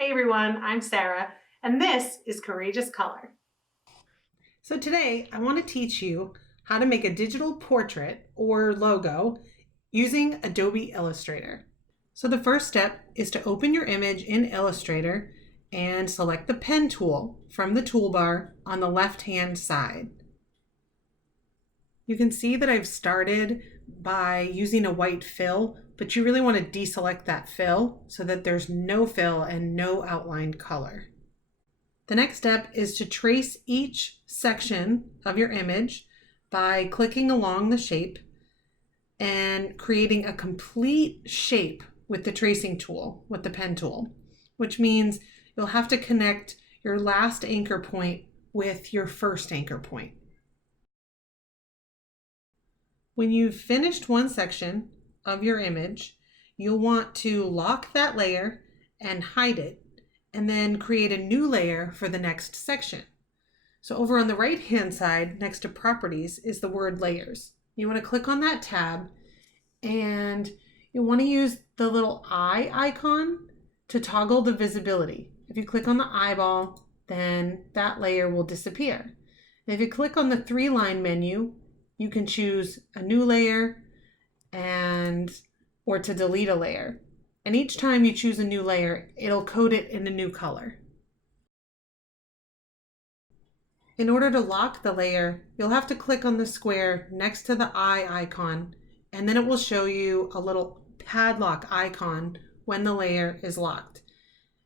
Hey everyone, I'm Sarah, and this is Courageous Color. So today I want to teach you how to make a digital portrait or logo using Adobe Illustrator. So the first step is to open your image in Illustrator and select the pen tool from the toolbar on the left-hand side. You can see that I've started by using a white fill, but you really want to deselect that fill so that there's no fill and no outlined color. The next step is to trace each section of your image by clicking along the shape and creating a complete shape with the tracing tool, with the pen tool, which means you'll have to connect your last anchor point with your first anchor point. When you've finished one section of your image, you'll want to lock that layer and hide it, and then create a new layer for the next section. So over on the right-hand side, next to Properties, is the word Layers. You want to click on that tab, and you want to use the little eye icon to toggle the visibility. If you click on the eyeball, then that layer will disappear. And if you click on the three-line menu, you can choose a new layer or to delete a layer. And each time you choose a new layer, it'll code it in a new color. In order to lock the layer, you'll have to click on the square next to the eye icon, and then it will show you a little padlock icon when the layer is locked.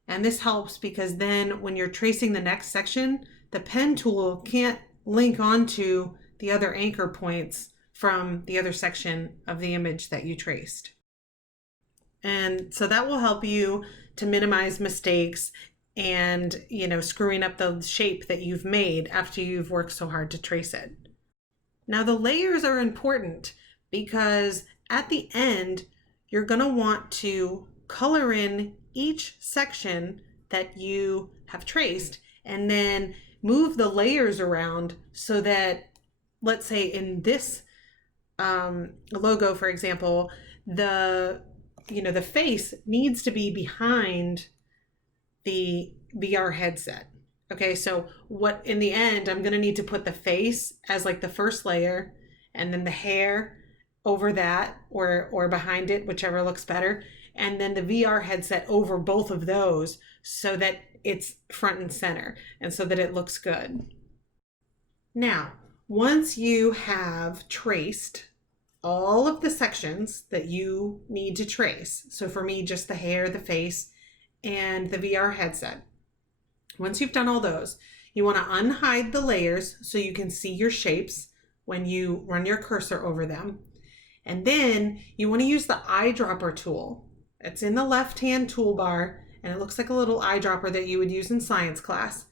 And this helps because then when you're tracing the next section, the pen tool can't link onto the other anchor points from the other section of the image that you traced. And so that will help you to minimize mistakes and, screwing up the shape that you've made after you've worked so hard to trace it. Now the layers are important because at the end, you're going to want to color in each section that you have traced and then move the layers around so that, let's say in this logo, for example, the face needs to be behind the VR headset. Okay, so in the end, I'm going to need to put the face as like the first layer and then the hair over that or behind it, whichever looks better. And then the VR headset over both of those so that it's front and center and so that it looks good. Now, once you have traced all of the sections that you need to trace, so for me, just the hair, the face, and the VR headset. Once you've done all those, you want to unhide the layers so you can see your shapes when you run your cursor over them. And then you want to use the eyedropper tool. It's in the left-hand toolbar, and it looks like a little eyedropper that you would use in science class.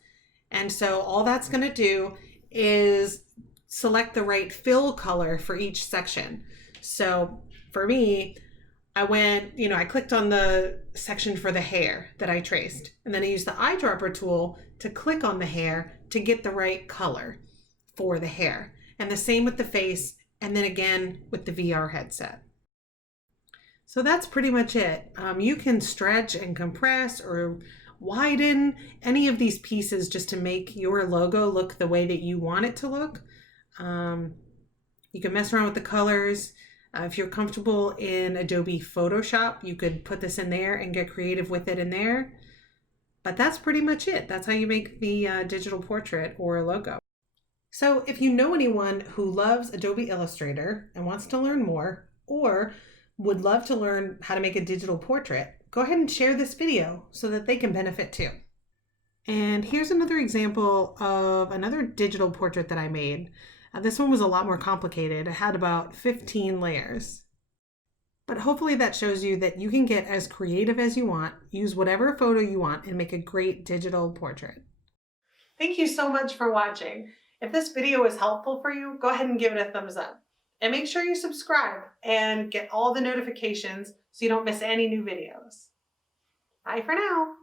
And so all that's going to do is select the right fill color for each section. So for me, I clicked on the section for the hair that I traced, and then I used the eyedropper tool to click on the hair to get the right color for the hair. And the same with the face, and then again with the VR headset. So that's pretty much it. You can stretch and compress or widen any of these pieces just to make your logo look the way that you want it to look. You can mess around with the colors. If you're comfortable in Adobe Photoshop, you could put this in there and get creative with it in there. But that's pretty much it. That's how you make the digital portrait or logo. So if you know anyone who loves Adobe Illustrator and wants to learn more, or would love to learn how to make a digital portrait, go ahead and share this video so that they can benefit too. And here's another example of another digital portrait that I made. This one was a lot more complicated. It had about 15 layers. But hopefully that shows you that you can get as creative as you want, use whatever photo you want, and make a great digital portrait. Thank you so much for watching. If this video was helpful for you, go ahead and give it a thumbs up. And make sure you subscribe and get all the notifications so you don't miss any new videos. Bye for now.